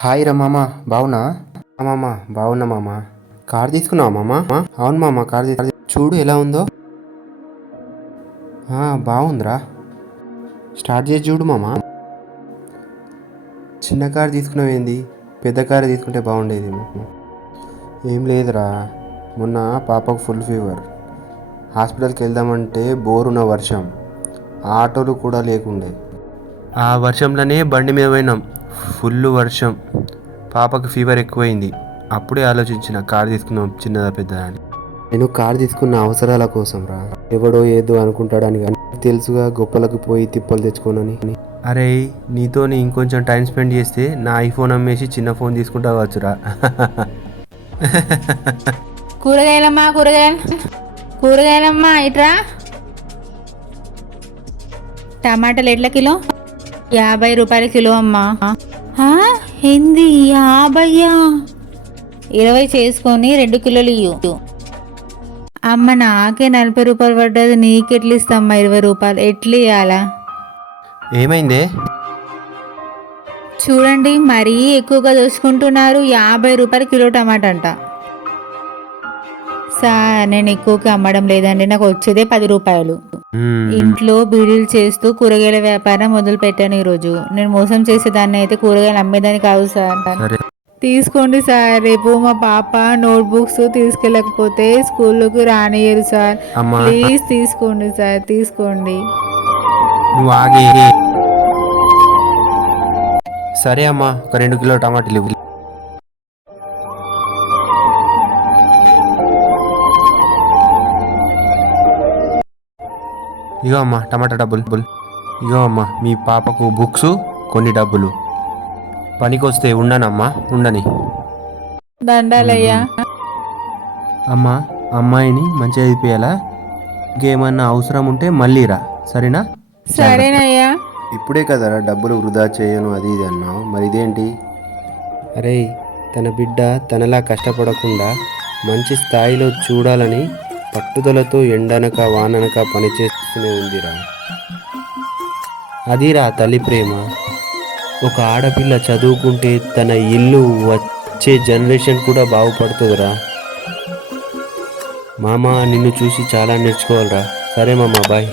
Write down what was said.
Hi రా మామ బావునా మామ బావున్నా మామ. కార్ తీసుకున్నావా మామ? అవును మామ కార్ చూడు ఎలా ఉందో. బాగుందిరా స్టార్ట్ చేసి చూడు మామ. చిన్న కార్ తీసుకున్నావేంది పెద్ద కార్ తీసుకుంటే బాగుండేది ఏం లేదురా. మొన్న పాపకు ఫుల్ ఫీవర్. హాస్పిటల్కి వెళ్దామంటే బోరున వర్షం. ఆటోలు కూడా లేకుండే. ఆ వర్షంలోనే బండి మీద పోయినాం. ఫుల్ వర్షం. పాపకు ఫీవర్ ఎక్కువైంది. అప్పుడే ఆలోచించిన కార్ తీసుకుందాం చిన్నదా పెద్దదా అని నేను కార్ తీసుకున్న అవసరాల కోసం రా. ఎవడో ఏదో అనుకుంటాడని కానీ తెలుసుగా గొప్పలకు పోయి తిప్పలు తెచ్చుకోనని. అరే నీతోని ఇంకొంచెం టైం స్పెండ్ చేస్తే నా ఐఫోన్ అమ్మేసి చిన్న ఫోన్ తీసుకుంటా వచ్చురా కూరగాయలమ్మా కూరగాయలు. కూరగాయలమ్మా ఇట్రా. టమాటాలు ఎట్ల కిలో? యాభై రూపాయల కిలో అమ్మా. ఏంది యాభయ్యా ఇరవై చేసుకొని రెండు కిలోలు ఇయ్యు. అమ్మ నాకే నలభై రూపాయలు పడ్డది నీకెట్లు ఇస్తామ్మా ఇరవై రూపాయలు? ఎట్లు ఇవ్వాలా ఏమైందే? చూడండి మరీ ఎక్కువగా దోచుకుంటున్నారు యాభై రూపాయలు కిలో టమాటా అంట. సార్ నేను ఎక్కువగా అమ్మడం లేదండి నాకు వచ్చేదే పది రూపాయలు. ఇంట్లో బీడీలు చేస్తూ కూరగాయల వ్యాపారం మొదలు పెట్టాను ఈరోజు. నేను మోసం చేసేదాన్ని అయితే కూరగాయలు అమ్మేదాన్ని కాదు సార్. తీసుకోండి సార్. రేపు మా పాప నోట్ బుక్స్ తీసుకెళ్ళకపోతే స్కూల్లోకి రానియరు సార్. ప్లీజ్ తీసుకోండి సార్. తీసుకోండి. సరే అమ్మా. ఒక రెండు కిలో టమాటాలు ఇగో అమ్మా టమాటా డబ్బులు డబ్బులు. ఇగో అమ్మా మీ పాపకు బుక్స్ కొన్ని డబ్బులు. పనికొస్తే ఉండనమ్మా ఉండని. దండాలయ్యా. అమ్మా అమ్మాయిని మంచిగా చదివిపోయాలా? ఇంకేమన్నా అవసరం ఉంటే మళ్ళీ రా సరేనా? సరేనయ్యా. ఇప్పుడే కదరా డబ్బులు వృధా చేయను అది ఇది అన్నావు. మరి ఇదేంటి? అరే తన బిడ్డ తనలా కష్టపడకుండా మంచి స్థాయిలో చూడాలని పట్టుదలతో ఎండనక వాననక పనిచేస్తూనే ఉందిరా. అదిరా తల్లి ప్రేమ. ఒక ఆడపిల్ల చదువుకుంటే తన ఇల్లు వచ్చే జనరేషన్ కూడా బాగుపడుతుందిరా. మామ నిన్ను చూసి చాలా నేర్చుకోవాలిరా. సరే మామ బాయ్.